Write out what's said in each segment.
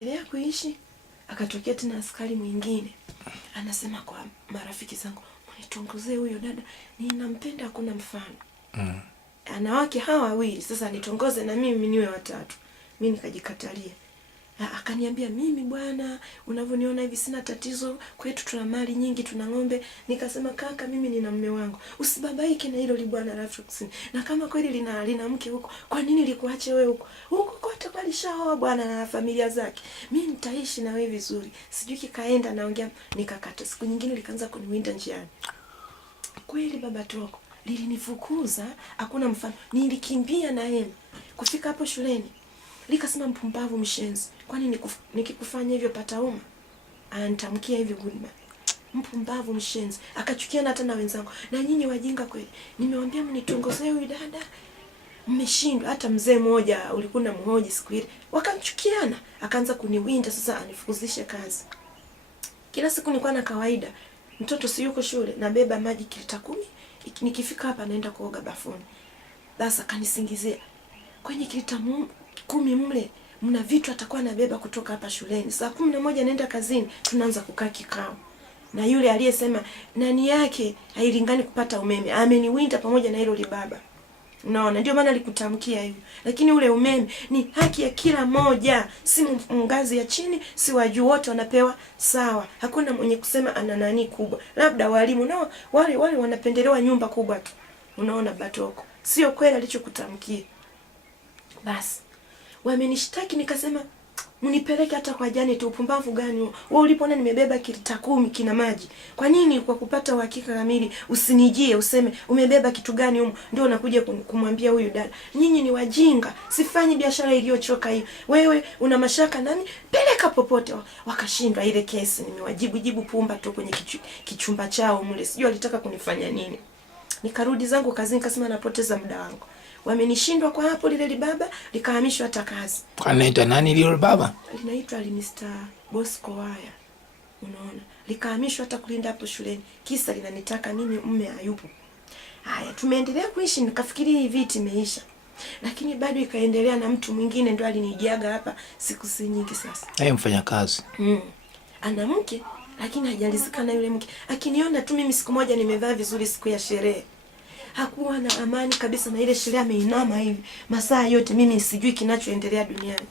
Ile kuishi akatokea tena askari mwingine. Anasema kwa marafiki zangu, "Mnitongoze huyo dada, ninampenda hakuna mfano." Ana wake hawa wawili, sasa nitongoze na mimi niwe watatu. Mimi nikajikatalia. Akaniambia, "Mimi bwana, unavyoniona hivi sina tatizo, kwetu tuna mali nyingi, tuna ng'ombe." Nikasema, "Kaka, mimi nina mume wangu. Usibabaike na hilo libwana la Afrika. Na kama kweli lina mke huko, kwa nini likuache wewe huko? Huko kote kwa lishaoa bwana na familia zake. Mimi nitaishi na wewe vizuri." Sijui kikaenda naongea nikakata. Siku nyingine likaanza kuniwinda njiani. Kweli baba toko, lilinifukuza, hakuna mfano. Nilikimbia na yeye. Kufika hapo shuleni, likasema, "Mpumbavu mshenzi. Kwani nikikufanya hivyo patauma?" Anitamkia hivyo Goodman. "Mpumbavu mshenzi." Akachukiana hata na wenzangu. "Na nyinyi wajinga kweli. Nimewaambia mnitongoze huyu dada. Mmeshindwa." Hata mzee mmoja ulikuwa na mhoji siku ile. Wakamchukiana, akaanza kuniwinda sasa anifukuzishe kazi. Kila siku nilikuwa na kawaida. Mtoto si yuko shule, nabeba maji kilita 10. Nikifika hapa naenda kuoga bafuni. Sasa kanisingizia, "Kwenye kilita 10 mle mna vitu atakuwa anabeba kutoka hapa shuleni. Saa 11 naenda kazini, tunaanza kukaa kikao." Na yule aliyesema nani yake hailingani kupata umeme, ameniwinda pamoja na hilo libaba. Unaona, ndio maana alikutamkia hivyo. Lakini ule umeme ni haki ya kila moja, si ngazi ya chini, si wa juu, wote wanapewa sawa. Hakuna mwenye kusema ana nani kubwa. Labda walimu nao wale wanapendelewa nyumba kubwa tu. Unaona batoko. Sio kweli alichokutamkia. Basi wamenishtaki, nikasema, "Mnipeleke hata kwa jani tu, upumbavu gani huo? Wewe ulipoona nimebeba kilita 10 kina maji. Kwa nini kwa kupata uhakika kamili usinijie useme umebeba kitu gani huko ndio unakuja kumwambia huyu dada? Nyinyi ni wajinga. Sifanyi biashara iliyochoka hiyo. Wewe una mashaka nani? Peleka popote." Wakashindwa ile kesi, nimewajibu pumba tu kwenye kichumba chao mle. Sijui walitaka kunifanya nini. Nikarudi zangu kazini, nikasema napoteza muda wangu. Wamenishindwa kwa hapo, lile libaba likahamishwa hata kazi. Anaitwa nani lile baba? Linaitwa Mr. Bosco Waya. Unaona? Likahamishwa hata kulinda hapo shuleni. Kisa linanitaka mimi mume hayupo. Haya, tumeendelea kuishi, nikafikiri hii vita imeisha. Lakini bado ikaendelea na mtu mwingine ndio alinijiaga hapa siku si nyingi sasa. Yeye mfanya kazi. Ana mke lakini hajalizika na yule mke. Akiniona tu mimi siku moja nimevaa vizuri siku ya sherehe, hakuwa na amani kabisa na ile sherehe, ameinama hivi masaa yote, mimi sijui kinachoendelea duniani.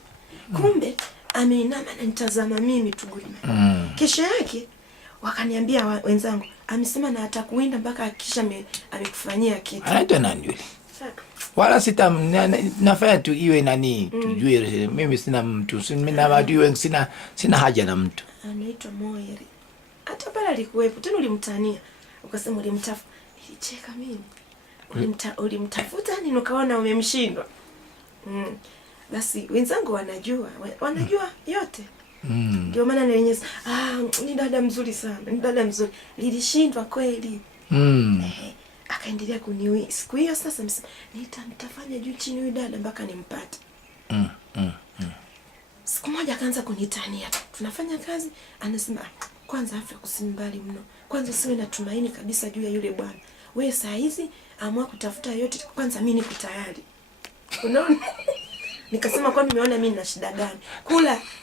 Kumbe ameinama na nitazama mimi tu Goodman. Kesho yake wakaniambia wenzangu, "Amesema na atakuwinda mpaka akisha amekufanyia kitu." Anaitwa nani yule? Wala sita nafanya tu iwe nani tujue. Mimi sina mtu, sina watu wengi, sina haja na mtu. Anaitwa Moyeri. Hata pale alikuwepo tena, ulimtania ukasema ulimtafuta. Nilicheka mimi. Ulimtafuta nini ukaona umemshindwa? Basi wenzangu wanajua yote. Ndio maana nilenyeza, ni dada mzuri sana, ni dada mzuri. Lilishindwa kweli. Akaendelea kuniwi. Siku hiyo sasa nitafanya juu chini huyu dada mpaka nimpate. Siku moja akaanza kunitania. Tunafanya kazi, anasema, "Kwanza Afrika Kusini mbali mno. Kwanza usiwe na tumaini kabisa juu ya yule bwana. Wewe saa hizi amua kutafuta yote, kwanza mimi niko tayari." Unaona? Nikasema, "Kwa nimeona mimi nina shida gani?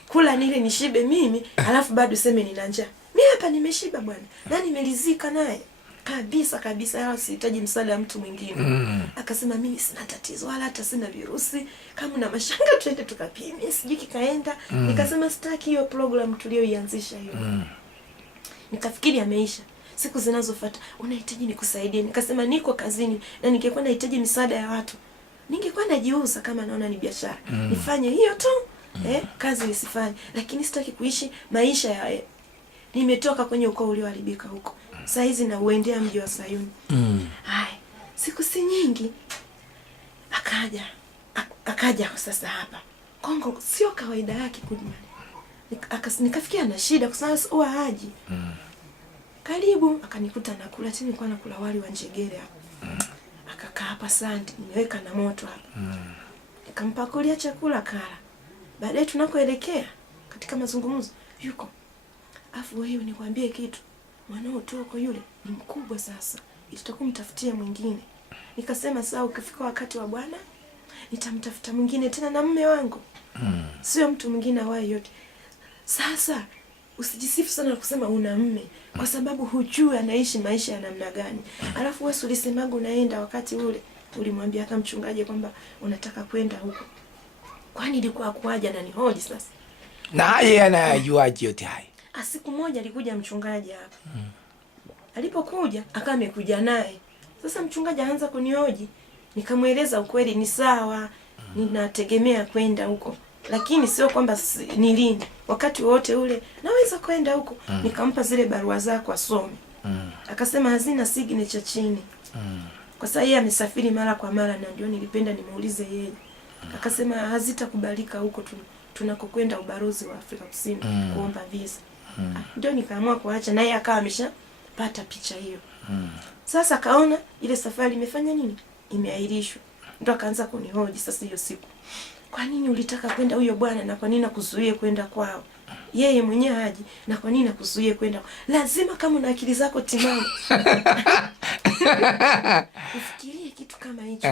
Kula nile nishibe mimi, alafu bado useme nina njaa. Mimi hapa nimeshiba bwana. Na nimelizika naye. Kabisa, wala sihitaji msaada wa mtu mwingine." Akasema, "Mimi sina tatizo wala hata sina virusi. Kama una mashanga twende tukapime." Sijui kikaenda. Nikasema, "Sitaki hiyo program tulioianzisha hiyo." Nikafikiri ameisha. Siku zinazofuata, "Unahitaji nikusaidie?" Nikasema, "Niko kazini na ningekuwa nahitaji misaada ya watu, ningekuwa najiuza kama naona ni biashara. Nifanye hiyo tu. Kazi nisifanye. Lakini sitaki kuishi maisha ya nimetoka kwenye ukoo ulioharibika huko. Saa hizi na uendea mji wa Sayuni." Hai, siku si nyingi akaja sasa hapa. Kongo sio kawaida yake Goodman. Nikafikia na shida kwa sababu huwa haji. Karibu akanikuta nakula, tena nilikuwa nakula wali wa njegere hapa. Akakaa hapa sandi, nimeweka na moto hapa. Nikampakulia chakula kala. Baadaye tunakoelekea katika mazungumzo, yuko, "Afu wewe nikwambie kitu. Mwanao toko yule ni mkubwa sasa. Itakumtafutia mwingine." Nikasema, "Sawa, ukifika wakati wa bwana nitamtafuta mwingine tena na mume wangu." Sio mtu mwingine awaye yote. Sasa usijisifu sana kusema una mme, kwa sababu hujui anaishi maisha ya namna gani. Alafu wewe ulisemaga unaenda wakati ule ulimwambia hata mchungaji kwamba unataka kwenda huko. Kwani ilikuwa kuaja na ni hoji sasa? Na yeye anajua yote haya. Siku moja alikuja mchungaji hapa. Alipokuja akawa amekuja naye. Sasa mchungaji aanza kunihoji. Nikamweleza ukweli, ni sawa, ninategemea kwenda huko. Lakini sio kwamba ni lini, wakati wote ule naweza kwenda huko. Nikampa zile barua zako asome. Akasema hazina signature chini. Kwa sababu yeye amesafiri mara kwa mara, na ndio nilipenda nimuulize yeye. Akasema hazitakubalika huko tunakokwenda ubalozi wa Afrika Kusini kuomba visa. Ndio nikaamua kuacha, na yeye akawa ameshapata picha hiyo. Sasa kaona ile safari imefanya nini? Imeahirishwa. Ndio akaanza kunihoji sasa hiyo siku. Kwa nini ulitaka kwenda huyo bwana, na kwa nini nakuzuia kwenda kwao? Yeye mwenyewe haji, na kwa nini nakuzuia kwenda? Lazima kama una akili zako timamu. Ufikirie kitu kama hicho.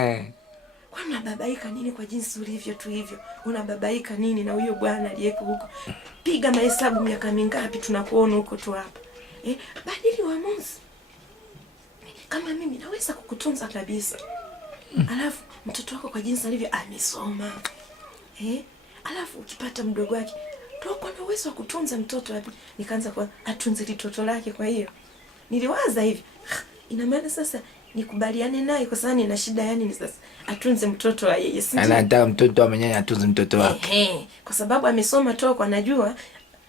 Kwa unababaika nini kwa jinsi ulivyo tu hivyo? Unababaika nini na huyo bwana aliyeko huko? Piga mahesabu miaka mingapi tunakuona huko tu hapa. Badili uamuzi. Kama mimi naweza kukutunza kabisa. Alafu mtoto wako kwa jinsi alivyo amesoma. Alafu ukipata mdogo wake, tuko na uwezo wa kutunza mtoto wapi? Nikaanza kwa atunze mtoto lake. Kwa hiyo niliwaza hivi, ina maana sasa nikubaliane naye kwa sababu nina shida, yani ni sasa atunze mtoto wa yeye. Anataka mtoto amenyanya atunze mtoto wake. Kwa sababu amesoma toko, anajua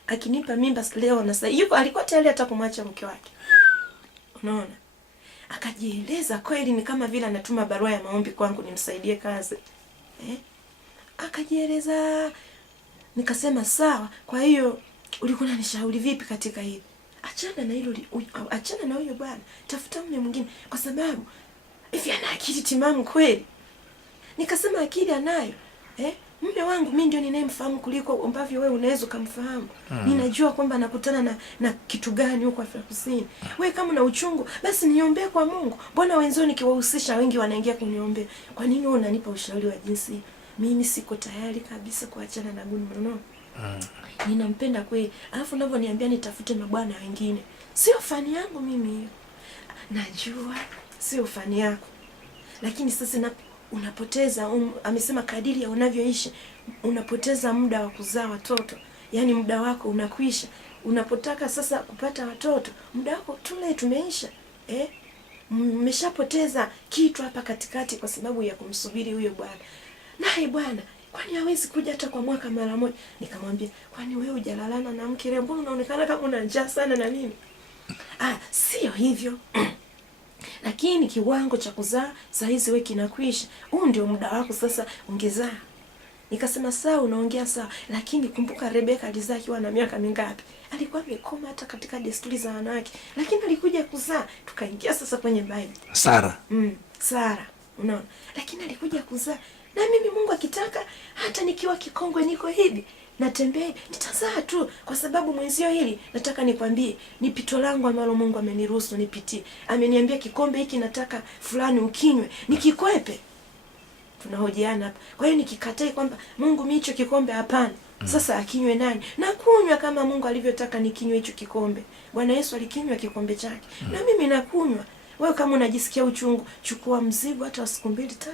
akinipa mimba leo na sasa yuko alikuwa tayari hata kumwacha mke wake. Unaona? Akajieleza kweli, ni kama vile anatuma barua ya maombi kwangu nimsaidie kazi. Akajieleza. Nikasema sawa, kwa hiyo ulikuwa unanishauri vipi katika hili? Achana na hilo, achana na huyo bwana. Tafuta mume mwingine, kwa sababu hivi ana akili timamu kweli. Nikasema akili anayo. Mume wangu mimi ndio ninayemfahamu kuliko ambavyo wewe unaweza kumfahamu. Ninajua kwamba anakutana na kitu gani huko Afrika Kusini. Wewe kama una uchungu, basi niombee kwa Mungu. Mbona wenzao nikiwahusisha wengi wanaingia kuniombea? Kwa nini wewe unanipa ushauri wa jinsi? Mimi siko tayari kabisa kuachana na Goodman. Ninampenda kweli. Alafu unavyoniambia nitafute mabwana wengine, sio fani yangu mimi hiyo. Najua sio fani yako. Lakini sasa unapoteza amesema kadiri ya unavyoishi unapoteza muda wa kuzaa watoto. Yaani muda wako unakwisha. Unapotaka sasa kupata watoto, muda wako tule tumeisha. Mmeshapoteza kitu hapa katikati kwa sababu ya kumsubiri huyo bwana. Naye bwana, kwani hawezi kuja hata kwa mwaka mara moja? Nikamwambia, kwani wewe hujalalana na mke leo? Mbona unaonekana kama una njaa sana na nini? Sio hivyo. Lakini kiwango cha kuzaa saa hizi wewe kinakwisha. Huu ndio muda wako sasa, ongezaa. Nikasema sawa, unaongea sawa, lakini kumbuka Rebeka alizaa akiwa na miaka mingapi? Alikuwa amekoma hata katika desturi za wanawake, lakini alikuja kuzaa. Tukaingia sasa kwenye Bible. Sara. Sara, unaona? Lakini alikuja kuzaa. Na mimi Mungu akitaka hata nikiwa kikongwe niko hivi natembea nitazaa tu, kwa sababu mwenzio hili nataka nikwambie ni pito langu ambalo Mungu ameniruhusu nipitie. Ameniambia kikombe hiki nataka fulani ukinywe, nikikwepe. Tunahojiana hapa. Kwa hiyo nikikatai kwamba Mungu mimi hicho kikombe hapana. Sasa akinywe nani? Na kunywa kama Mungu alivyotaka nikinywe hicho kikombe. Bwana Yesu alikinywa kikombe chake. Na mimi nakunywa. Wewe kama unajisikia uchungu, chukua mzigo hata siku 2-3.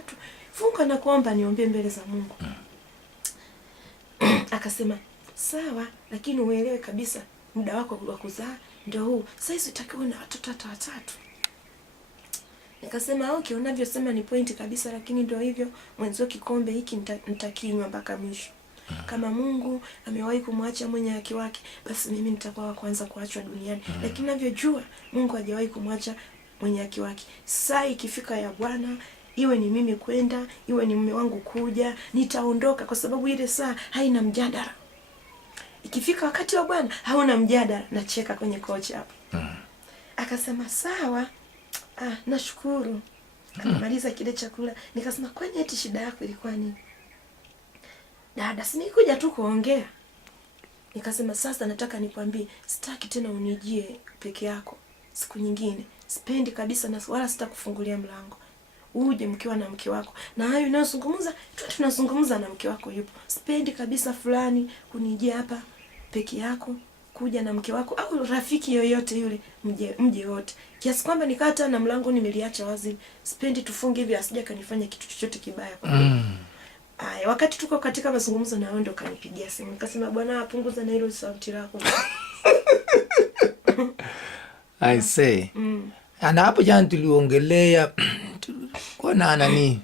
Funga na kuomba niombe mbele za Mungu. Akasema, sawa, lakini uelewe kabisa muda wako wa kuzaa ndio huu. Sasa hizo utakiwa na watoto hata 3. Nikasema, okay, unavyosema ni point kabisa, lakini ndio hivyo, mwanzo kikombe hiki nitakinywa mpaka mwisho. Kama Mungu amewahi kumwacha mwenye haki wake, basi mimi nitakuwa wa kwanza kuachwa duniani. Lakini ninavyojua Mungu hajawahi kumwacha mwenye haki wake. Saa ikifika ya Bwana, iwe ni mimi kwenda, iwe ni mume wangu kuja, nitaondoka, kwa sababu ile saa haina mjadala. Ikifika wakati wa Bwana hauna mjadala, nacheka kwenye kocha hapo. Akasema sawa, nashukuru. Akamaliza kile chakula. Nikasema, kwani eti shida yako ilikuwa nini? Dada, si nikuja tu kuongea. Nikasema, sasa nataka nikwambie, sitaki tena unijie peke yako. Siku nyingine sipendi kabisa, na wala sitakufungulia mlango. Uje mkiwa na mke wako. Na hayo unayozungumza, tunazungumza na mke wako yupo. Sipendi kabisa fulani kunijia hapa peke yako, kuja na mke wako au rafiki yoyote yule, mje wote. Kiasi kwamba nikata na mlango nimeliacha wazi. Sipendi tufunge hivi asija kanifanya kitu chochote kibaya kwa Aya, wakati tuko katika mazungumzo na wewe ndo kanipigia simu. Nikasema bwana punguza na hilo sauti lako. I say. Ana hapo jana tuliongelea kwa nani?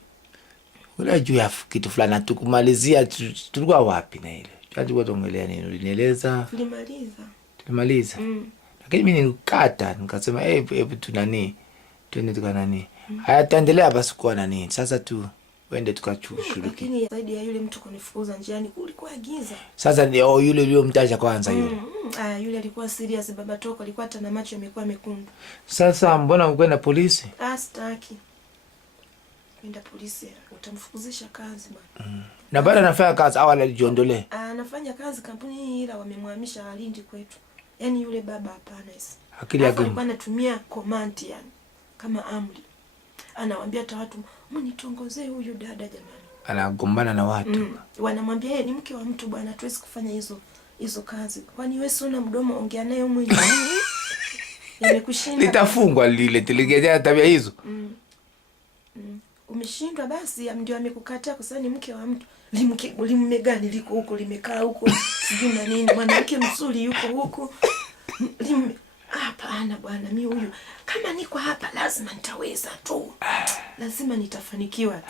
Ule juu ya kitu fulani tukumalizia tulikuwa wapi na ile? Tulikuwa tuongelea nini? Ulinieleza? Tulimaliza. Lakini mimi nilikata nikasema hebu twende tuka nani? Haya taendelea basi kwa nani? Sasa tu wende tukachushuruki. Lakini zaidi ya yule mtu kunifukuza njiani kulikuwa giza. Sasa ni yule uliyomtaja kwanza yule. Yule alikuwa serious baba toko, alikuwa hata na macho yamekuwa mekundu. Sasa mbona ukwenda polisi? Sitaki. Kwenda polisi utamfukuzisha kazi bwana. Na baada anafanya kazi au alijiondolee? Anafanya kazi kampuni hii ila wamemhamisha Halindi kwetu. Yaani yule baba hapana hizi. Akili yake alikuwa anatumia command yani kama amri. Anawaambia hata watu mnitongozee huyu dada jamani. Anagombana na watu. Wanamwambia yeye ni mke wa mtu bwana, hatuwezi kufanya hizo kazi. Kwani wewe sio na mdomo, ongea naye mwenyewe. Nimekushinda. Litafungwa lile tuligejea tabia hizo. Umeshindwa basi ndio amekukataa kwa sababu ni mke wa mtu. Limme gani liko huko limekaa huko sijui na nini, mwanamke mzuri yuko huko. Hapana bwana, mimi huyu kama niko hapa lazima nitaweza tu. Lazima nitafanikiwa.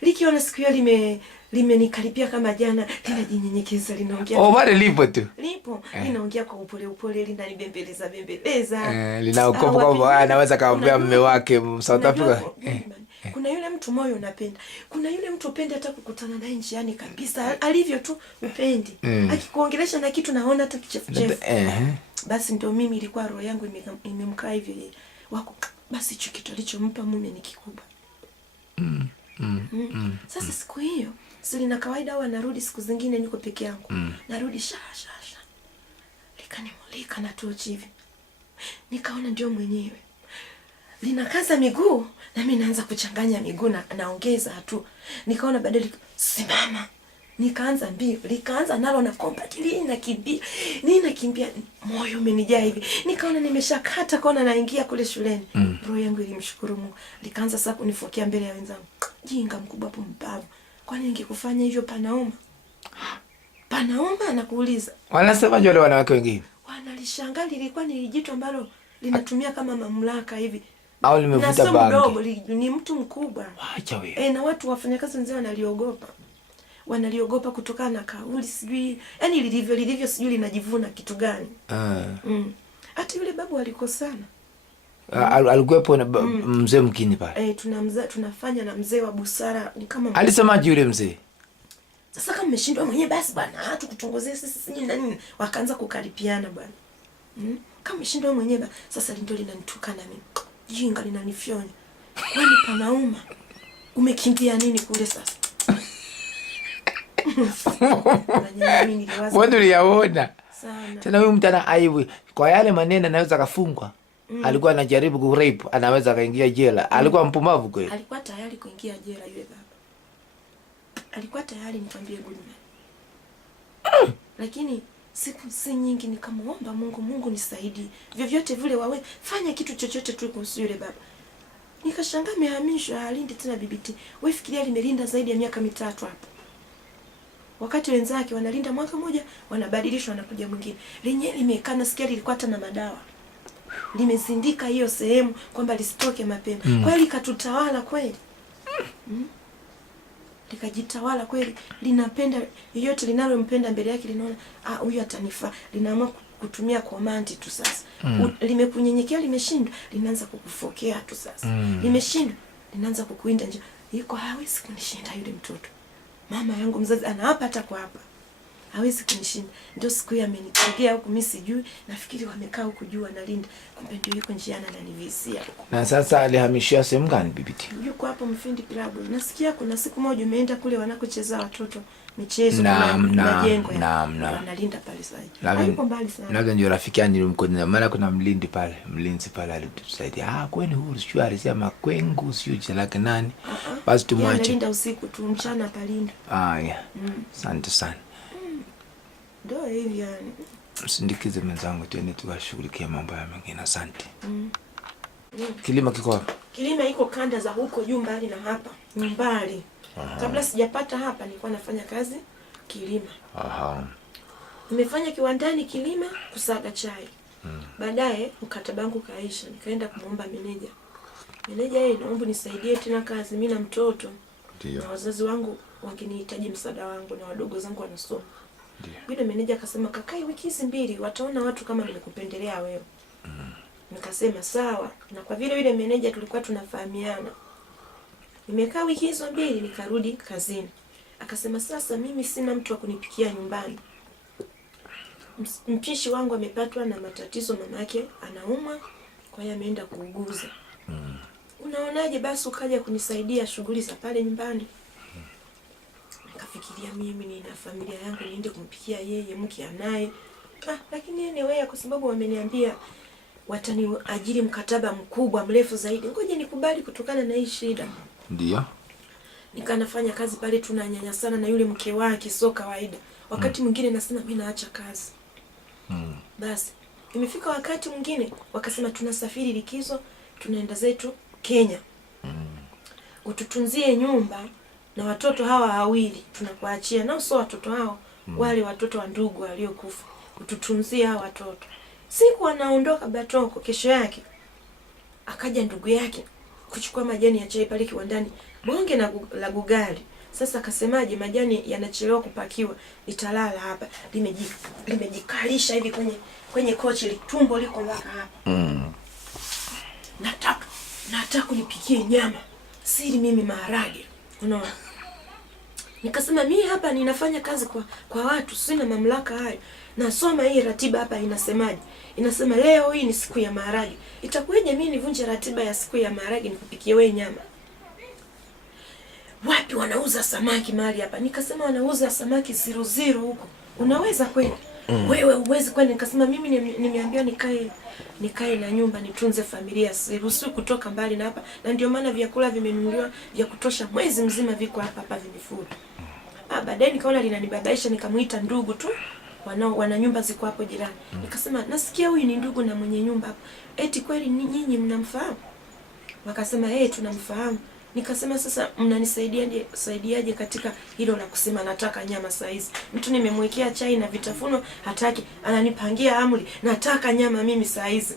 Likiona siku hiyo limenikaribia kama jana, linajinyenyekeza linaongea. Bado lipo tu. Lipo, linaongea kwa upole linanibembeleza. Linaokopa kwamba anaweza kaambia mume wake South Africa. Kuna yule mtu moyo unapenda. Kuna yule mtu upende hata kukutana naye njiani kabisa. Alivyo tu upendi. Akikuongelesha na kitu naona hata kichefuchefu. Basi ndio mimi ilikuwa roho yangu imemkaa hivyo wako. Basi hicho kitu alichompa mume ni kikubwa. Sasa siku hiyo sili na kawaida au narudi siku zingine niko peke yangu. Narudi sha. Likanimulika na tochi hivi. Nikaona ndio mwenyewe. Linakaza miguu na mimi naanza kuchanganya miguu na naongeza tu. Nikaona badala simama. Nikaanza mbio, likaanza nalo na kompatili ninakimbia moyo umenijaa hivi. Nikaona nimeshakata kona naingia kule shuleni. Roho yangu ilimshukuru Mungu. Likaanza sasa kunifokea mbele ya wenzangu. Jinga mkubwa hapo mbavu. Kwani ningekufanya hivyo panauma? Panauma nakuuliza. Wanasema wale wanawake wengine. Wanalishangaa lilikuwa ni jitu ambalo linatumia kama mamlaka hivi. Au limevuta bangi. Mdogo ni mtu mkubwa. Acha wewe. Na watu wafanyakazi wenzao wanaliogopa kutokana na kauli sijui. Yaani lilivyo sijui linajivuna kitu gani. Hata yule babu alikosana. Alikuwepo na mzee mkini pale. Tunafanya na mzee wa busara ni kama alisemaje yule mzee? Sasa kama mmeshindwa mwenyewe basi bwana, tukutongozee sisi na nini? Wakaanza kukaripiana bwana. Kama mmeshindwa mwenyewe sasa ndio linanitukana mimi. Jinga linanifyonya. Kwani panauma? Umekimbia nini kule sasa? Wewe uliyaona. Tena huyu mtu ana aibu. Kwa yale maneno anaweza kafungwa. Alikuwa anajaribu kurape, anaweza kaingia jela. Alikuwa mpumbavu kweli. Alikuwa tayari kuingia jela yule baba. Alikuwa tayari nikwambie Goodman. Lakini siku si nyingi nikamwomba Mungu nisaidie. Vyovyote vile wawe fanya kitu chochote tu kuhusu yule baba. Nikashangaa amehamishwa Halindi tena BBT. Wewe fikiria limelinda zaidi ya miaka 3 hapo. Wakati wenzake wanalinda mwaka mmoja, wanabadilishwa wanakuja mwingine. Lenyewe limekaa nasikia lilikuwa hata na madawa. Limezindika hiyo sehemu kwamba lisitoke mapema. Kweli katutawala kweli. Likajitawala kweli. Linapenda yote linalompenda mbele yake linaona huyu atanifaa. Linaamua kutumia komandi tu sasa. Limekunyenyekea limeshindwa, linaanza kukufokea tu sasa. Limeshindwa, linaanza kukuinda nje. Yuko hawezi kunishinda yule mtoto. Mama yangu mzazi anaapa hata kwa hapa. Hawezi kunishinda. Ndio siku hiyo amenitegea huku mimi sijui, nafikiri wamekaa huku juu analinda. Kumbe ndio yuko njiani ananivizia huko. Na sasa alihamishia sehemu gani BBT? Yuko hapo Mfindi Club. Nasikia kuna siku moja umeenda kule wanakocheza watoto michezo na majengo ya. Analinda pale sasa. Hayuko mbali sana. Labda ndio rafiki yangu nilimkona maana kuna mlinzi pale alitusaidia. Kwani huru sio alisema kwengu sio jina lake nani? Basi tumwache. Analinda usiku tu, mchana palinda. Yeah. Asante sana. Ndio hivi yani. Msindikize mwenzangu tena tukashughulikia mambo ya mengine. Asante. Kilima kiko wapi? Kilima iko kanda za huko juu mbali na hapa. Mbali. Kabla sijapata hapa nilikuwa nafanya kazi kilima. Nimefanya kiwandani kilima kusaga chai. Baadaye mkataba wangu kaisha, nikaenda kumuomba meneja. Meneja yeye, naomba nisaidie tena kazi, mimi na mtoto. Ndio. Na wazazi wangu wangenihitaji msaada wangu na wadogo zangu wanasoma. Ndio. Yule meneja akasema kakae wiki hizi 2 wataona watu kama nimekupendelea wewe. Nikasema sawa. Na kwa vile yule meneja tulikuwa tunafahamiana. Nimekaa wiki hizo 2 nikarudi kazini. Akasema sasa mimi sina mtu wa kunipikia nyumbani. Mpishi wangu amepatwa na matatizo, mama yake anaumwa, kwa hiyo ameenda kuuguza. Unaonaje basi ukaja kunisaidia shughuli za pale nyumbani? Nikafikiria mimi nina familia yangu niende kumpikia yeye, mke anaye. Lakini anyway kwa sababu wameniambia wataniajiri mkataba mkubwa mrefu zaidi, ngoja nikubali kutokana na hii shida. Ndio. Nikanafanya kazi pale, tunanyanyasana na yule mke wake, sio kawaida. Wakati mwingine nasema mimi naacha kazi. Basi imefika wakati mwingine wakasema tunasafiri likizo, tunaenda zetu Kenya. Ututunzie nyumba na watoto hawa wawili tunakuachia. Nao sio watoto hao, wale watoto wa ndugu waliokufa. Ututunzie hao watoto. Siku wanaondoka Batoko, kesho yake akaja ndugu yake kuchukua majani ya chai pale kiwandani, bonge la bugali. Sasa akasemaje, majani yanachelewa kupakiwa, italala hapa. Limejikalisha hivi kwenye kochi, litumbo liko mpaka hapa. Nataka kunipikie nyama. Siri mimi maharage. Unaona? Nikasema mimi hapa ninafanya kazi kwa watu, sina mamlaka hayo. Nasoma hii ratiba hapa inasemaje? Inasema leo hii ni siku ya maharage. Itakuwaje mimi nivunje ratiba ya siku ya maharage nikupikie wewe nyama? Wapi wanauza samaki mahali hapa? Nikasema wanauza samaki 00 huko. Unaweza kwenda? Wewe uwezi kwenda. Nikasema mimi nimeambiwa nikae na nyumba nitunze familia, siruhusu kutoka mbali na hapa. Na ndio maana vyakula vimenunuliwa vya kutosha mwezi mzima, viko hapa vimefura. Baadaye nikaona linanibabaisha, nikamuita ndugu tu wana nyumba ziko hapo jirani. Nikasema nasikia huyu ni ndugu na mwenye nyumba hapo. Eti kweli nyinyi mnamfahamu? Wakasema tunamfahamu. Nikasema sasa mnanisaidiaje katika hilo la kusema nataka nyama saa hizi? Mtu nimemwekea chai na vitafuno hataki, ananipangia amri nataka nyama mimi saa hizi.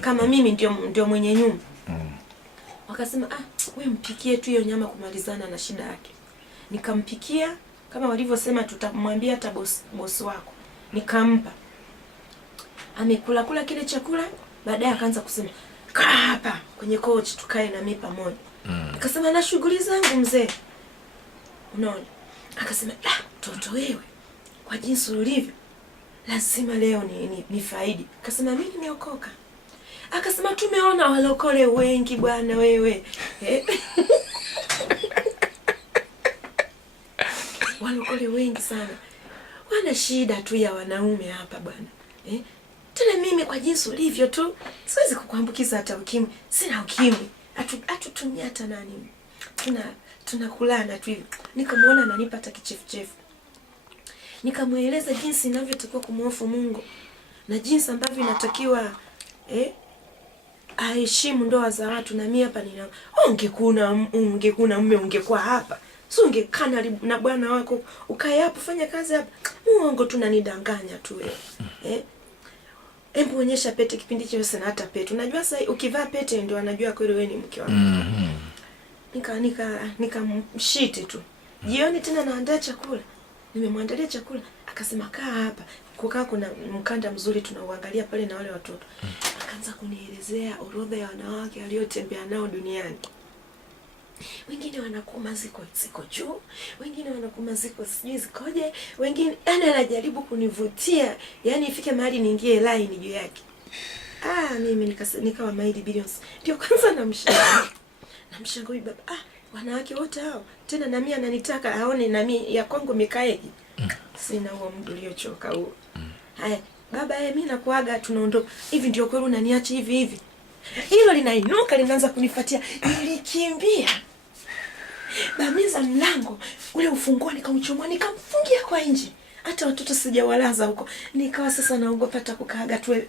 Kama mimi ndio mwenye nyumba. Wakasema wewe mpikie tu hiyo nyama kumalizana na shida yake. Nikampikia kama walivyosema, tutamwambia hata boss wako. Nikampa. Amekula kile chakula, baadaye akaanza kusema kaa hapa kwenye kochi tukae na mimi pamoja. Akasema na shughuli zangu mzee. Unaona? Akasema toto wewe, kwa jinsi ulivyo lazima leo ni faidi. Akasema mimi nimeokoka. Akasema tumeona walokole wengi bwana wewe. Walokole wengi sana. Wana shida tu ya wanaume hapa bwana. Tena mimi kwa jinsi ulivyo tu siwezi kukuambukiza hata ukimwi. Sina ukimwi. Atutumia hata nani. Tunakulana tu hivi. Nikamwona ananipa hata kichefuchefu. Nikamueleza jinsi ninavyotakiwa kumhofu Mungu na jinsi ambavyo inatakiwa aheshimu ndoa za watu. Na mimi hapa ungekuna mume ungekuwa hapa. Si ungekana na bwana wako ukae hapo fanya kazi hapa. Uongo tunanidanganya tu wewe. Hebu onyesha pete. Kipindi hicho sina hata pete. Unajua sasa ukivaa pete ndio anajua kweli wewe ni mke wako. Nikamshiti tu. Jioni tena naandaa chakula. Nimemwandalia chakula. Akasema kaa hapa. Kukaa kuna mkanda mzuri tunauangalia pale na wale watoto. Akaanza kunielezea orodha ya wanawake waliotembea nao duniani. Wengine wanakuma ziko juu, wengine wanakuma ziko sijui zikoje, wengine anajaribu kunivutia, yani ifike mahali niingie line juu yake. Mimi nikawa maili billions. Ndio kwanza namshangaa huyu baba. Wanawake wote hao tena na mimi ananitaka aone na mimi ya kwangu mikaeje. Sina huo muda uliochoka huo. Haya baba, mimi nakuaga tunaondoka. Hivi ndio kweli unaniacha hivi? Hilo linainuka linaanza kunifuatia. Nilikimbia. Bamiza mlango ule ufunguo nikauchomoa nikamfungia kwa nje. hata watoto sijawalaza huko. Nikawa sasa naogopa hata kukaaga tu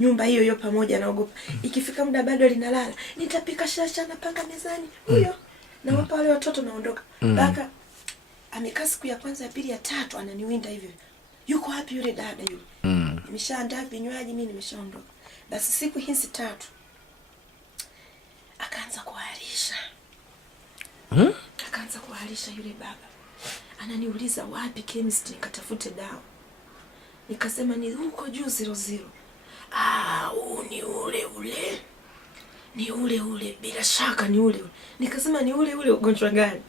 nyumba hiyo pamoja, naogopa ikifika muda bado linalala, nitapika shasha napanga mezani huyo na wapa wale watoto naondoka. Baka amekaa siku ya kwanza, ya pili, ya tatu ananiwinda hivyo. Yuko wapi yule dada yule? Nimeshaandaa vinywaji mimi, nimeshaondoka. Basi siku hizi 3 akaanza kuharisha. Akaanza kuharisha yule baba. Ananiuliza wapi chemist nikatafute dawa. Nikasema ni huko juu 00. Ni ule ule. Ni ule ule, bila shaka ni ule ule. Nikasema ni ule ule, ugonjwa gani?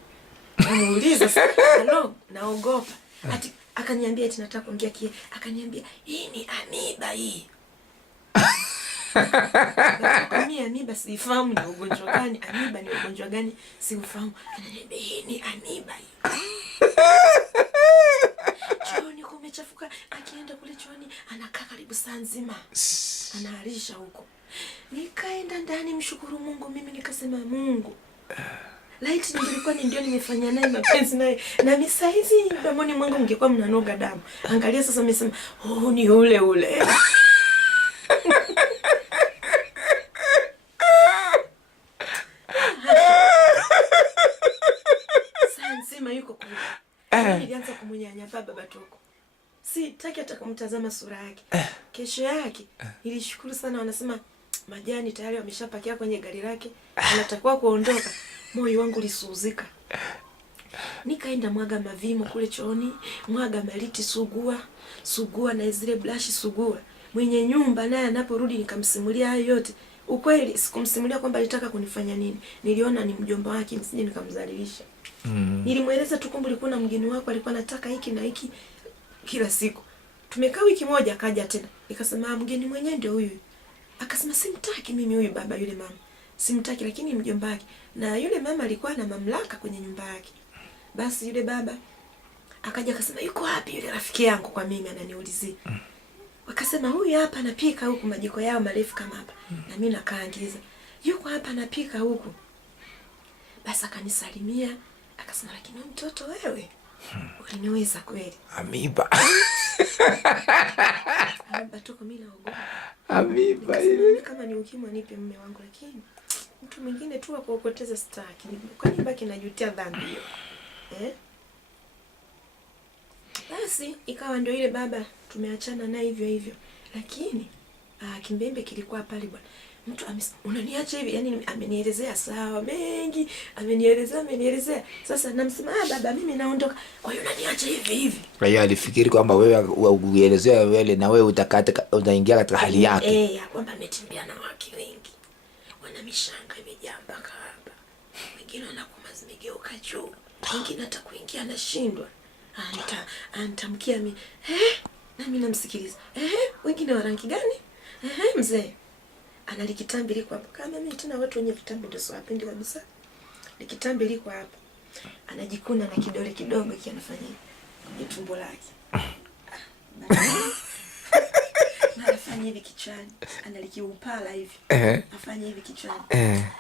Namuuliza sasa, hello, naogopa. Ati akaniambia eti nataka kuongea akaniambia hii ni amiba hii. Mimi amiba sifahamu ni ugonjwa gani, amiba ni ugonjwa gani sifahamu. Ananiambia hii ni amiba hii. Chooni kumechafuka, akienda kule chooni anakaa karibu saa nzima. Anaharisha huko. Nikaenda ndani, mshukuru Mungu, mimi nikasema Mungu, laiti nilikuwa ndio nimefanya naye mapenzi naye, na mimi saizi mdomoni mwangu mngekuwa mnanoga damu. Angalia sasa, nimesema ni ule ule. Sema yuko kule. Nilianza kumunyanya baba toko. Sitaki hata kumtazama sura yake. Kesho yake nilishukuru sana, wanasema majani tayari wameshapakia kwenye gari lake, anatakiwa kuondoka. Moyo wangu lisuuzika. Nikaenda mwaga mavimo kule chooni, mwaga maliti, sugua na zile brush sugua. Mwenye nyumba naye anaporudi nikamsimulia hayo yote. Ukweli sikumsimulia kwamba alitaka kunifanya nini. Niliona ni mjomba wake, nisije nikamdhalilisha. Nilimweleza tu kwamba ulikuwa na mgeni wako alikuwa anataka hiki na hiki kila siku. Tumekaa wiki moja, akaja tena. Nikasema mgeni mwenyewe ndio huyu. Akasema simtaki mimi huyu baba, yule mama simtaki, lakini mjomba wake. Na yule mama alikuwa na mamlaka kwenye nyumba yake. Basi yule baba akaja akasema yuko wapi yule rafiki yangu, kwa mimi ananiulizia. Wakasema huyu hapa anapika huku, majiko yao marefu kama hapa. Na mimi nakaangiza, yuko hapa anapika huku. Basi akanisalimia, akasema lakini mtoto wewe uliniweza kweli. Amiba. Amiba toko, mimi naogopa. Amiba ile. Kama ni ukimwi nipe mume wangu, lakini mtu mwingine tu akuokoteza staki. Kwa nini baki najutia dhambi hiyo? Basi ikawa ndio ile baba tumeachana naye hivyo hivyo. Lakini kimbembe kilikuwa pale bwana. Mtu unaniacha hivi, yani amenielezea sawa mengi, amenielezea. Sasa namsema baba mimi naondoka, kwa hiyo unaniacha hivi hivi. Kwa hiyo alifikiri kwamba wewe uelezea wewe na wewe utaingia katika hali yake. Kwamba ametembea na wake wengi. Wana mishanga imejaa mpaka hapa. Wengine wanakoma zimegeuka juu. Wengine hata kuingia anashindwa. Antamkia mimi. Na mimi namsikiliza. Wengine wa rangi gani? Mzee ana likitambi liko hapo. Kama mimi tena watu wenye vitambi ndio siwapendi kabisa. Likitambi liko hapo. Anajikuna na kidole kidogo hiki anafanya hivi kwenye tumbo lake. Anafanya hivi kichwani. Analikiupala hivi. Afanya hivi kichwani.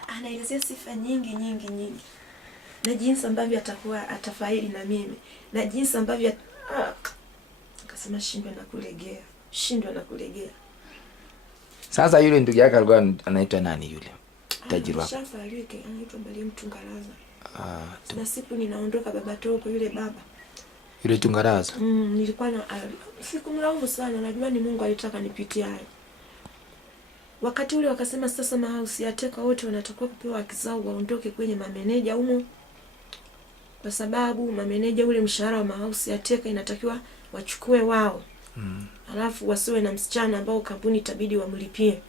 Anaelezea sifa nyingi. Na jinsi ambavyo atakuwa atafaidi na mimi. Na jinsi ambavyo akasema shindwa na kulegea. Sasa yule ndugu yake alikuwa anaitwa nani yule? Tajiri wako. Shafa aliyeke anaitwa Bali Tungaraza. Na siku ninaondoka baba toko yule baba. Yule Tungaraza. Nilikuwa na sikumlaumu sana, najua ni Mungu alitaka nipitie hayo. Wakati ule wakasema sasa mahausi yateka wote wanatakiwa kupewa haki zao, waondoke kwenye mameneja humo. Kwa sababu mameneja ule mshahara wa mahausi yateka inatakiwa wachukue wao. Alafu wasiwe na msichana ambao kampuni itabidi wamlipie.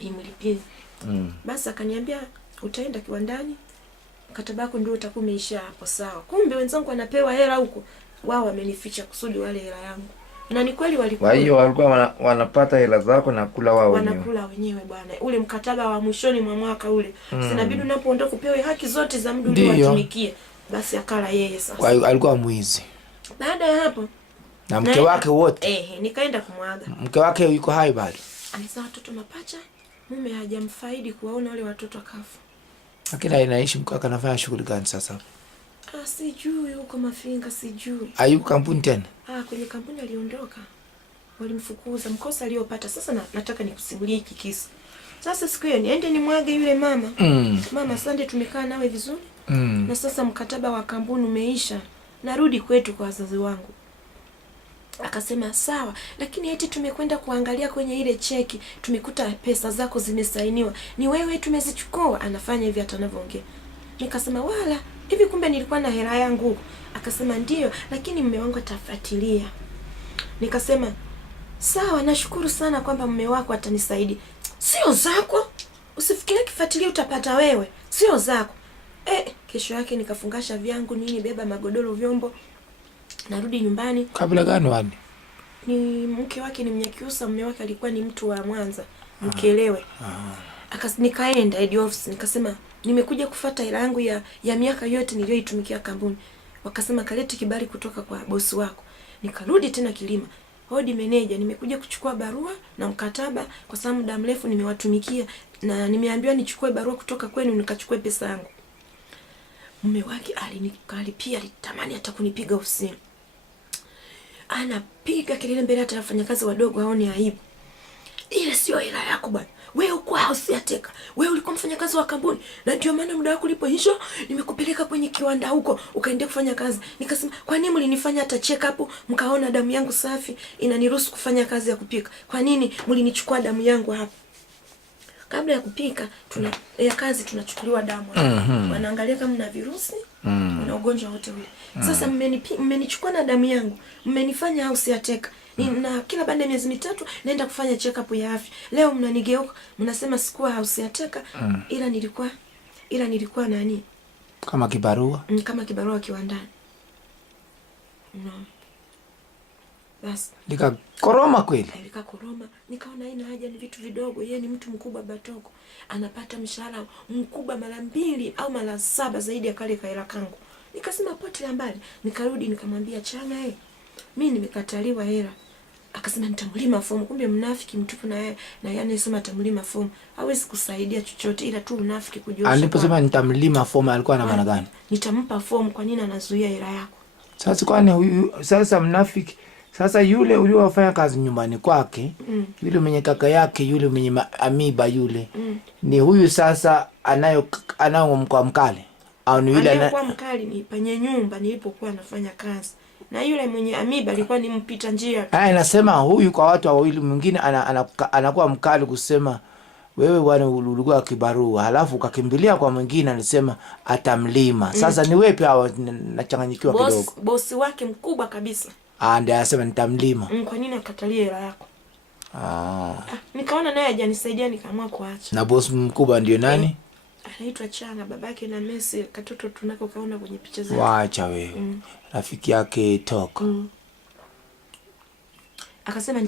Imlipie. Basi akaniambia utaenda kiwandani, mkataba wako ndio utakuwa umeisha hapo, sawa. Kumbe wenzangu wanapewa hela huko, wao wamenificha kusudi wale hela yangu. Na ni kweli walikuwa. Kwa hiyo walikuwa wanapata hela zako na kula wao wenyewe. Wanakula wenyewe bwana. Ule mkataba wa mwishoni mwa mwaka ule. Sinabidi unapoondoka kupewa haki zote za mdu uliowatumikia. Basi akala yeye sasa. Kwa hiyo alikuwa mwizi. Baada ya hapo na mke wake wote. Nikaenda kumwaga. Mke wake yuko hai bado. Amezaa watoto mapacha. Mume hajamfaidi kuwaona wale watoto kafu. Lakini inaishi mke wake anafanya shughuli gani sasa? Sijui huko Mafinga, sijui. Hayuko kampuni tena? Kwenye kampuni aliondoka. Walimfukuza mkosa aliyopata. Sasa nataka nikusimulie hiki kisa. Sasa siku hiyo niende nimwage yule mama. Mama, sande tumekaa nawe vizuri. Na sasa mkataba wa kampuni umeisha. Narudi kwetu kwa wazazi wangu. Akasema sawa, lakini eti tumekwenda kuangalia kwenye ile cheki, tumekuta pesa zako zimesainiwa. Ni wewe tumezichukua. Anafanya hivi hata anavyoongea. Nikasema wala, hivi kumbe nilikuwa na hela yangu. Akasema ndio, lakini mume wangu atafuatilia. Nikasema sawa, nashukuru sana kwamba mume wako atanisaidia. Sio zako. Usifikirie kifuatilia utapata wewe. Sio zako. Kesho yake nikafungasha vyangu nini, beba magodoro, vyombo. Narudi nyumbani. Kabla gani wani? Ni mke wake ni Mnyakyusa, mume wake alikuwa ni mtu wa Mwanza, Mkelewe. Nikaenda head office, nikasema nimekuja kufuata hela yangu ya miaka yote niliyoitumikia kampuni. Wakasema kalete kibali kutoka kwa bosi wako. Nikarudi tena Kilima. Hodi manager, nimekuja kuchukua barua na mkataba kwa sababu muda mrefu nimewatumikia na nimeambiwa nichukue barua kutoka kwenu nikachukue pesa yangu. Mume wake alikalipia, alitamani hata kunipiga ofisini. Anapiga kelele mbele hata wafanyakazi wadogo haoni aibu. Ile sio hela yako bwana. Wewe uko house ya teka. Wewe ulikuwa mfanyakazi wa kampuni na ndio maana muda wako ulipoisha nimekupeleka kwenye kiwanda huko ukaenda kufanya kazi. Nikasema kwa nini mlinifanya hata check up mkaona damu yangu safi inaniruhusu kufanya kazi ya kupika? Kwa nini mlinichukua damu yangu hapa? Kabla ya kupika kazi tunachukuliwa damu. Wanaangalia kama mna virusi, na ugonjwa wote ule. Sasa mmenichukua na damu yangu, mmenifanya house ya teka. Na kila baada ya miezi mitatu naenda kufanya check up ya afya. Leo mnanigeuka, mnasema sikuwa house ya teka, ila nilikuwa nani? Kama kibarua? Kama kibarua kiwandani. Basi nikakoroma kweli. Nikakoroma, nikaona haina haja, ni vitu vidogo. Yeye ni mtu mkubwa Batoko. Anapata mshahara mkubwa mara 2 au mara 7 zaidi ya kale kaela kangu. Nikasema pote mbali. Nikarudi nikamwambia Chana, mimi nimekataliwa hela. Akasema nitamlima fomu. Kumbe mnafiki mtupu na yeye anasema atamlima fomu. Hawezi kusaidia chochote ila tu unafiki kujua. Aliposema nitamlima fomu alikuwa na maana gani? Nitampa fomu, kwa nini anazuia hela yako? Sasa kwani huyu sasa mnafiki? Sasa yule uliofanya kazi nyumbani kwake, yule mwenye kaka yake, yule mwenye amiba yule, ni huyu sasa anayo mkoa mkali au ni yule anakuwa mkali ni penye nyumba nilipokuwa nafanya kazi. Na yule mwenye amiba alikuwa ni mpita njia. Nasema huyu kwa watu wawili, mwingine anakuwa mkali kusema wewe bwana ulikuwa kibarua, halafu ukakimbilia kwa mwingine anasema atamlima. Sasa ni wewe pia nachanganyikiwa kidogo. Bosi wake mkubwa kabisa. Ndiye anasema nitamlima. Kwa nini akatalia hela yako? Nikaona naye hajanisaidia nikaamua kuacha. Na bosi mkubwa ndio nani? Anaitwa Chana, babake na Messi, katoto tunako kaona kwenye picha zake. Waacha wewe. Rafiki yake Tok. Akasema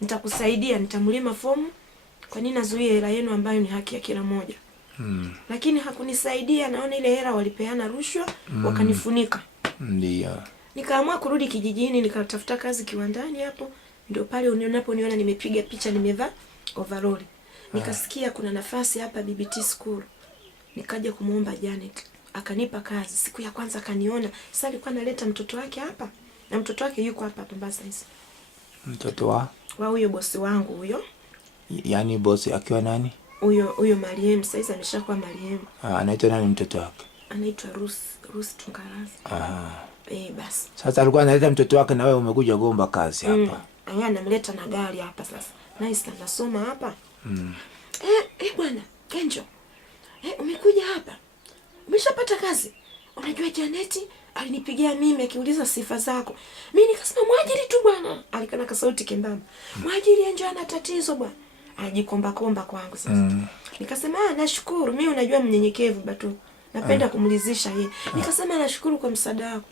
nitakusaidia, nitamlima fomu. Kwa nini nazuia hela yenu ambayo ni haki ya kila mmoja? Lakini hakunisaidia, naona ile hela walipeana rushwa, wakanifunika. Ndio. Nikaamua kurudi kijijini, nikatafuta kazi kiwandani hapo. Ndio pale unionaponiona nimepiga picha nimevaa overall. Nikasikia kuna nafasi hapa BBT school. Nikaja kumuomba Janet. Akanipa kazi. Siku ya kwanza akaniona. Sasa alikuwa analeta mtoto wake hapa. Na mtoto wake yuko hapa Mombasa hizi. Mtoto wa huyo bosi wangu huyo. Yaani bosi akiwa nani? Huyo Mariam, sasa ameshakuwa Mariam. Anaitwa nani mtoto wake? Anaitwa Rusi Tungarazi. Basi. Sasa alikuwa analeta mtoto wake na wewe umekuja gomba kazi hapa. Anamleta na gari hapa sasa. Nice, anasoma hapa. Bwana, Kenjo. Umekuja hapa. Umeshapata kazi. Unajua Janeti alinipigia mimi akiuliza sifa zako. Mimi nikasema mwajiri tu bwana. Alikana ka sauti kembamba. Mwajiri enjo ana tatizo bwana. Anajikomba kwangu sasa. Nikasema nashukuru. Mimi unajua mnyenyekevu Batu. Napenda kumlizisha yeye. Nikasema nashukuru kwa msaada wako.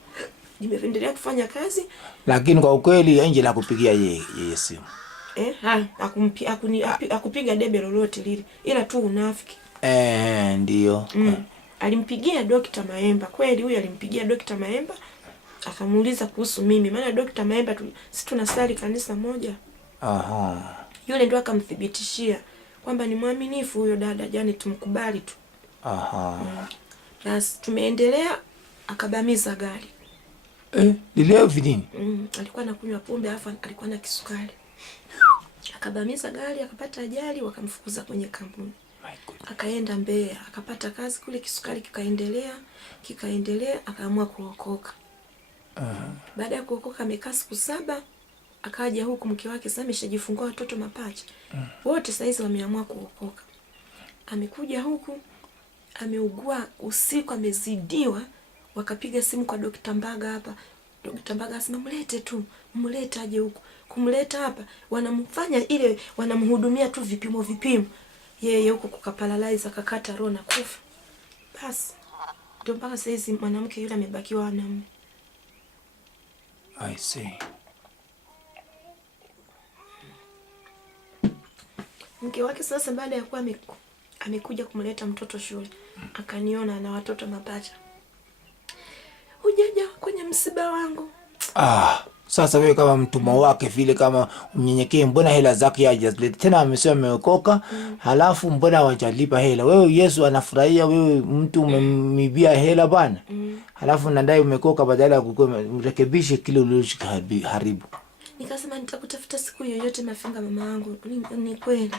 Nimeendelea kufanya kazi. Lakini kwa ukweli Angela akupigia yeye simu. Akupiga debe lolote lile. Ila tu unafiki. Ndio. Alimpigia Dr. Maemba. Kweli huyu alimpigia Dr. Maemba. Akamuuliza kuhusu mimi. Maana Dr. Maemba si tunasali kanisa moja. Yule ndio akamthibitishia kwamba ni mwaminifu huyo dada, Janet tumkubali tu. Basi tumeendelea akabamiza gari. Lileo vinini? Alikuwa anakunywa pombe alafu alikuwa na kisukari. Akabamiza gari, akapata ajali, wakamfukuza kwenye kampuni. Akaenda Mbeya, akapata kazi kule, kisukari kikaendelea, akaamua kuokoka. Baada ya kuokoka amekaa siku 7, akaja huku mke wake sasa ameshajifungua watoto mapacha. Wote saizi wameamua kuokoka. Amekuja huku, ameugua usiku, amezidiwa, wakapiga simu kwa Dr. Mbaga hapa. Dr. Mbaga asema mlete aje huku. Kumleta hapa, wanamfanya ile, wanamhudumia tu vipimo. Yeye huko kukaparalyze, akakata roho na kufa. Basi ndio mpaka saizi mwanamke yule amebakiwa na mume. I see. Mke wake sasa baada ya kuwa amekuja kumleta mtoto shule, akaniona na watoto mapacha. Hujaja kwenye msiba wangu. Sasa wewe kama mtumwa wake vile, kama mnyenyekee, mbona hela zake hajazileta tena? Amesema ameokoka, halafu mbona hawajalipa hela? Wewe Yesu anafurahia wewe mtu umemibia hela bwana. Halafu nadai umekoka, badala ya kurekebisha kile ulichoharibu. Nikasema nitakutafuta siku yoyote Mafinga mama yangu. Ni kweli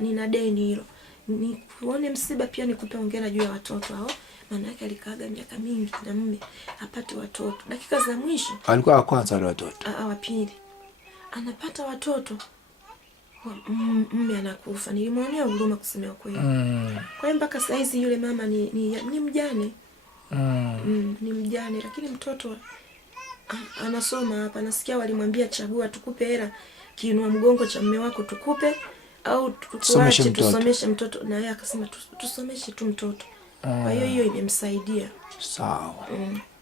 nina deni hilo. Nikuone msiba pia nikupe hongera juu ya watoto hao. Maana yake alikaaga miaka mingi na mume apate watoto. Dakika za mwisho alikuwa wa kwanza wale watoto. Wa pili. Anapata watoto. Mume anakufa. Nilimwonea huruma kusema kweli. Kwa hiyo mpaka saizi yule mama ni mjane. Ni mjane, lakini mtoto anasoma hapa. Nasikia walimwambia chagua, tukupe hela kiinua mgongo cha mume wako tukupe, au tukuache tusomeshe mtoto. Na yeye akasema tusomeshe tu mtoto. Kwa hiyo imemsaidia. Sawa.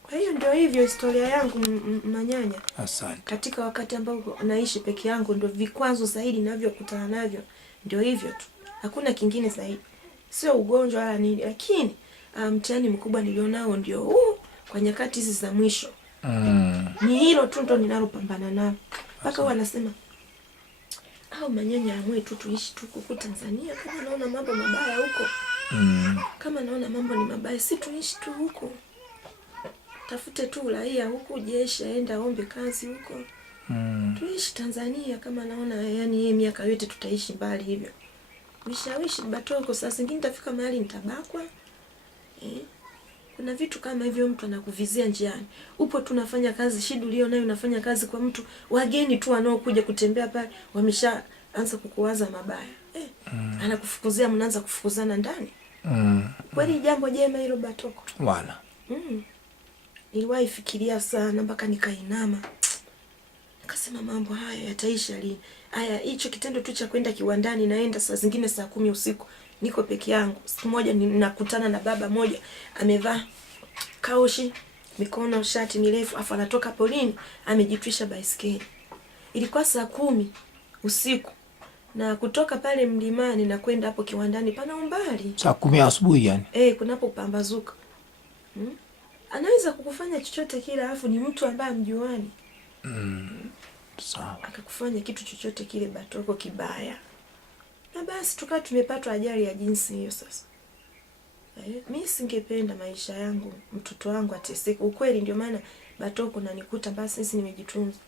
Kwa hiyo ndio hivyo historia yangu Manyanya. Asante. Katika wakati ambao naishi peke yangu ndio vikwazo zaidi ninavyokutana navyo. Ndio hivyo tu. Hakuna kingine zaidi. Sio ugonjwa wala nini, lakini mtihani mkubwa nilionao ndio huu kwa nyakati hizi za mwisho. Ni hilo tu ndo ninalopambana nalo. Mpaka wanasema Manyanya amwe tu tuishi tu huko Tanzania, kama naona mambo mabaya huko. Kama naona mambo ni mabaya, si tuishi tu huko. Tafute tu uraia huko, jeshi aenda ombe kazi huko. Tuishi Tanzania kama naona yani miaka yote tutaishi mbali hivyo. Nishawishi batoko sasa zingine nitafika mahali nitabakwa. Kuna vitu kama hivyo mtu anakuvizia njiani. Upo tunafanya kazi, shida ulio nayo unafanya kazi kwa mtu, wageni tu wanaokuja kutembea pale wameshaanza kukuwaza mabaya. Anakufukuzia, mnaanza kufukuzana ndani. Kwani jambo jema hilo batoko? Wala. Niliwahi fikiria sana mpaka nikainama. Nikasema mambo haya yataisha lini? Haya, hicho kitendo tu cha kwenda kiwandani, naenda saa zingine saa 10 usiku. Niko peke yangu. Siku moja ninakutana na baba moja amevaa kaushi, mikono shati mirefu, afa anatoka polini, amejitwisha baiskeli. Ilikuwa saa 10 usiku. Na kutoka pale mlimani na kwenda hapo kiwandani pana umbali. Saa 10 asubuhi yani. Kunapo pambazuka. Anaweza kukufanya chochote kile, alafu ni mtu ambaye mjuani. Sawa. Akakufanya kitu chochote kile batoko kibaya. Na basi tukawa tumepatwa ajali ya jinsi hiyo sasa. Mimi singependa maisha yangu, mtoto wangu ateseke. Ukweli ndio maana batoko na nikuta basi sisi nimejitunza.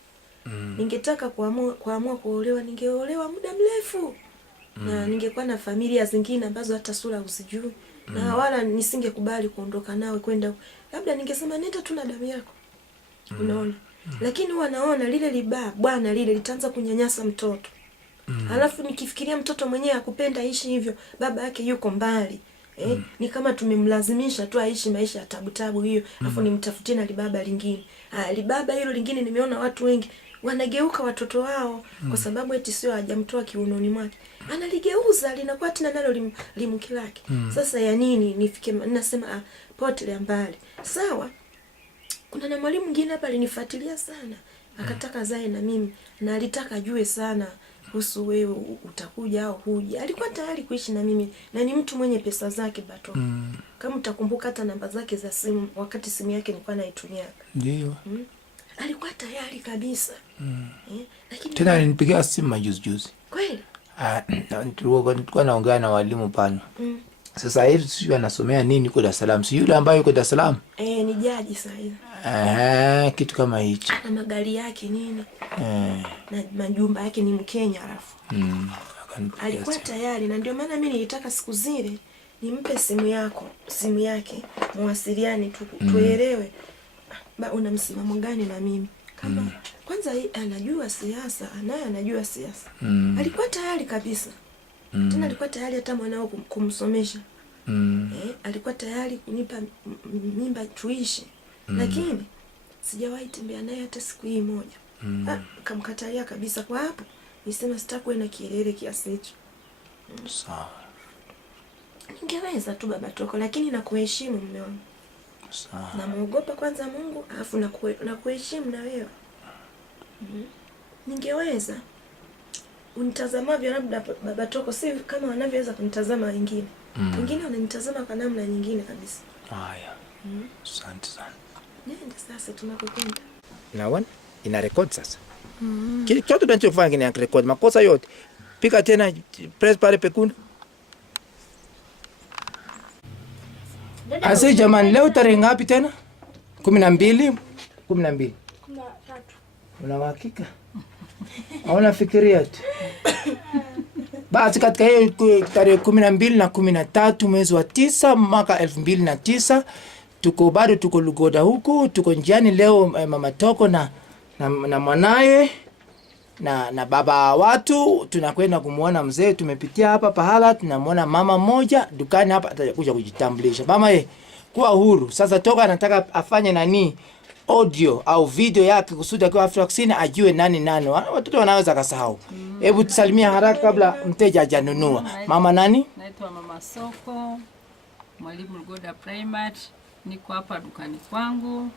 Ningetaka kuamua kuolewa, ningeolewa muda mrefu. Na ningekuwa na familia zingine ambazo hata sura usijui. Na wala nisingekubali kuondoka nawe kwenda. Labda ningesema nenda tu na damu yako. Unaona? Lakini wanaona lile libaa bwana lile litaanza kunyanyasa mtoto. Alafu nikifikiria mtoto mwenyewe akupenda aishi hivyo, baba yake yuko mbali. Ni kama tumemlazimisha tu aishi maisha ya tabu hiyo, alafu nimtafutie na libaba lingine. Libaba hilo lingine nimeona watu wengi wanageuka watoto wao kwa sababu eti sio hajamtoa kiunoni mwake. Analigeuza linakuwa tena nalo limki lake. Sasa ya nini nifike nasema potelea mbali. Sawa? Kuna na mwalimu mwingine hapa alinifuatilia sana. Akataka zae na mimi na alitaka ajue sana kuhusu wewe utakuja au huja. Alikuwa tayari kuishi na mimi na ni mtu mwenye pesa zake bato. Kama utakumbuka hata namba zake za simu wakati simu yake nilikuwa naitumia. Ndio. Alikuwa tayari kabisa. Lakini tena alinipigia simu juzi. Kweli? Tulikuwa naongea na walimu pale. Sasa hivi sio anasomea nini kwa Dar es Salaam? Si yule ambaye yuko Dar es Salaam? Ni jaji sasa hivi. Kitu kama hicho. Na magari yake nini? Na majumba yake ni Mkenya alafu. Alikuwa tayari na ndio maana mimi nilitaka siku zile nimpe simu yake, muwasiliane tuelewe una msimamo gani na mimi. Kama kwanza anajua siasa, anajua siasa. Alikuwa tayari kabisa. Tena alikuwa tayari hata mwanao kumsomesha. Alikuwa tayari kunipa mimba tuishi. Lakini sijawahi tembea naye hata siku hii moja. Kamkatalia kabisa kwa hapo. Nisema sitakuwa na kielele kiasi hicho. Sawa. Ningeweza tu baba toko, lakini nakuheshimu mume wangu. Sawa. Namuogopa kwanza Mungu, alafu nakuheshimu na wewe. Ningeweza unitazamavyo labda baba toko, si kama wanavyoweza kunitazama wengine. Wengine wananitazama kwa namna nyingine kabisa. Haya. Asante sana. Nenda sasa tunakokwenda. Naona ina record sasa. Kile kitu tunachofanya ni record makosa yote. Pika tena, press pale pekunda. Ase jamani, leo tarehe ngapi tena? 12. 13. Una uhakika? Hauna fikiria tu. Basi katika hiyo tarehe 12 na 13 mwezi wa 9 mwaka 2009 tuko Lugoda huku, tuko njiani leo mama Toko na mwanaye na baba watu tunakwenda kumuona mzee. Tumepitia hapa pahala, tunamwona mama mmoja dukani hapa atakuja kujitambulisha. Mama kuwa huru. Sasa Toka anataka afanye nani audio au video yake kusudi kwa Afrika Kusini ajue nani. Watoto wanaweza kasahau. Hebu tusalimia haraka kabla mteja hajanunua. Mama nani? Naitwa Mama Soko, mwalimu Lugoda Primary. Niko hapa dukani kwangu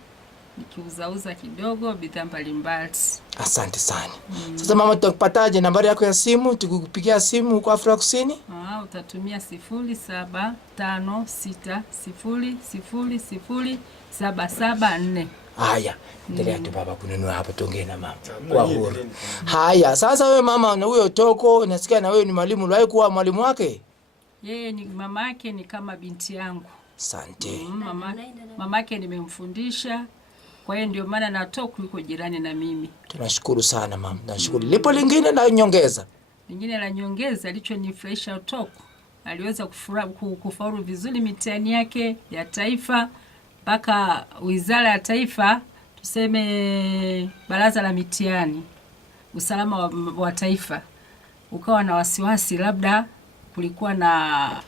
nikiuzauza kidogo bidhaa mbalimbali. Asante sana. Sasa mama, tutakupataje nambari yako ya simu tukupigia simu kwa Afrika Kusini? Utatumia 0756000077. Haya, endelea tu baba kununua hapo, tuongee na mama. Kwa huru. Haya, sasa wewe mama na huyo Toko, nasikia na wewe ni mwalimu, uliwahi kuwa mwalimu wake? Yeye ni mama yake, ni kama binti yangu. Asante. Mama yake nimemfundisha. Kwa hiyo ndio maana na Toko yuko jirani na mimi. Tunashukuru sana mama. Nashukuru. Lipo lingine la nyongeza? Lingine la nyongeza alichonifurahisha Toko, aliweza kufaulu vizuri mitihani yake ya taifa mpaka Wizara ya Taifa, tuseme Baraza la Mitihani, Usalama wa Taifa ukawa na wasiwasi labda kulikuwa na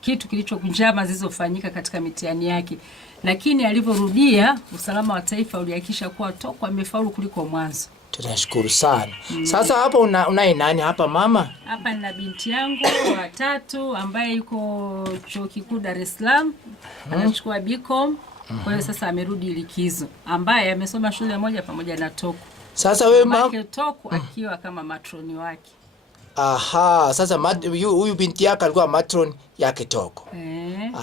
kitu kilichokunjama zilizofanyika katika mitihani yake, lakini alivyorudia Usalama wa Taifa ulihakikisha kuwa Toko amefaulu kuliko mwanzo. Tunashukuru sana. Sasa hapa unaye nani hapa mama? Hapa nina binti yangu wa 3 ambaye yuko Chuo Kikuu Dar es Salaam. Anachukua BCom. Kwa hiyo sasa amerudi likizo, ambaye amesoma shule moja pamoja na Toko. Sasa wewe mama Toko akiwa kama matroni wake. Aha, sasa huyu binti yake alikuwa matron yake Toko.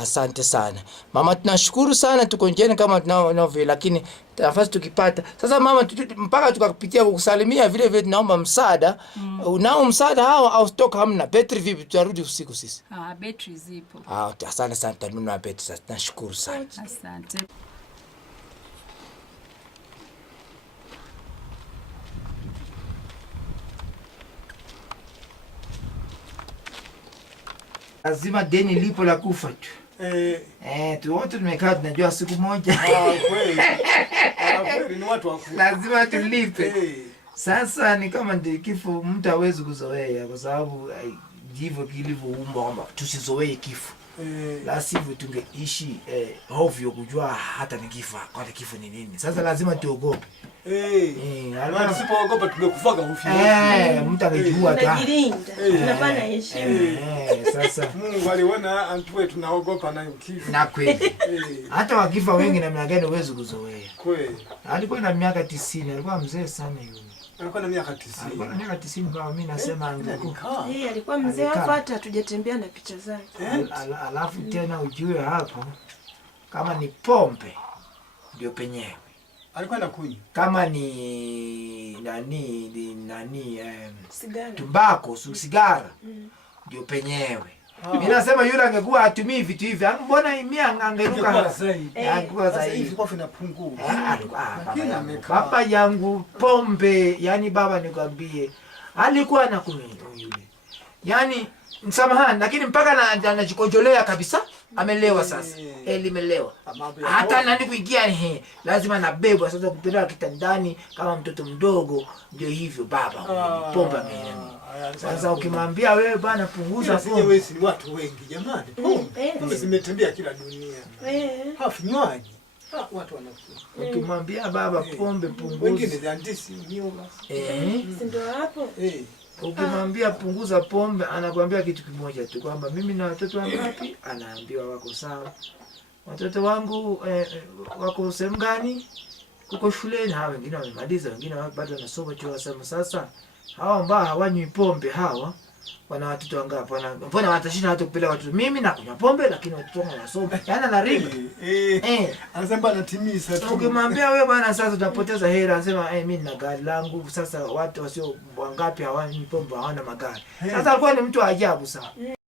Asante sana. Mama, tunashukuru sana, tuko njiani kama tunao vile, lakini nafasi tukipata. Sasa mama, mpaka tukakupitia kukusalimia vile vile tunaomba msaada. Unao msaada hao au Toko hamna? Betri vipi, tutarudi usiku sisi? Betri zipo. Asante sana, tununua betri sasa. Nashukuru sana. Asante. Lazima deni lipo la kufa tu. Tu wote tumekaa tunajua siku moja. Kweli. Kweli ni watu wa lazima tulipe. Sasa ni kama ndio kifo, mtu hawezi kuzoea kwa sababu ndivyo kilivyoumbwa kwamba tusizoee kifo. La sivyo tungeishi hovyo kujua hata nikifa kwa kifo ni nini. Sasa lazima tuogope. Tusipoogopa tungekufaga ufi. Mtu angejua tu. Tunafanya heshima. Sasa Mungu aliona antwe tunaogopa na kifo. Na kweli. Hata wakifa wengi na miaka gani uweze kuzoea. Kweli. Alikuwa na miaka 90, alikuwa mzee sana yule. Alikuwa na miaka 90. Alikuwa na miaka 90 kama mimi nasema angekuwa. Alikuwa mzee hapo, hata hatujatembea na picha zake. Alafu tena ujue hapo kama ni pombe ndio penyewe. Alikuwa anakunywa. Kama ni nani sigara. Tumbako, sigara ndio penyewe. Ninasema yule angekuwa atumii vitu hivi, mbona mimi angeruka zaidi. Angekuwa Sasa hivi zaidi. kwa vinapungua. Lakini baba yangu pombe, yani baba nikwambie, alikuwa anakunywa yule. Yani msamahani, lakini mpaka anajikojolea kabisa, amelewa sasa. Limelewa. Hata nani kuingia lazima nabebwa sasa kupeleka kitandani kama mtoto mdogo, ndio hivyo baba. Pombe ameelewa. Sasa ukimwambia wewe bwana punguza pombe. Wewe si watu wengi jamani. Pombe zimetembea kila dunia. Hafinywaji. Watu wanakunywa. Ukimwambia baba pombe punguza. Wengine ziandisi nio basi. Si ndio hapo? Ukimwambia punguza pombe, anakuambia kitu kimoja tu kwamba mimi na watoto wangapi, anaambiwa wako sawa. Watoto wangu wako sehemu gani? Kuko shuleni. Hawa wengine wamemaliza, wengine bado wanasoma chuo. Sasa hawa ambao hawanywi pombe hawa wana watoto wangapi? Mbona watashinda hata kupeleka watoto? Mimi nakunywa pombe lakini watoto wangu wanasoma. Yaani anaringa. Anasema anatimiza tu. Ukimwambia wewe bwana sasa utapoteza hela, anasema mimi nina gari langu. Sasa watu wasio wangapi hawanywi pombe hawana magari. Sasa alikuwa ni mtu wa ajabu sana.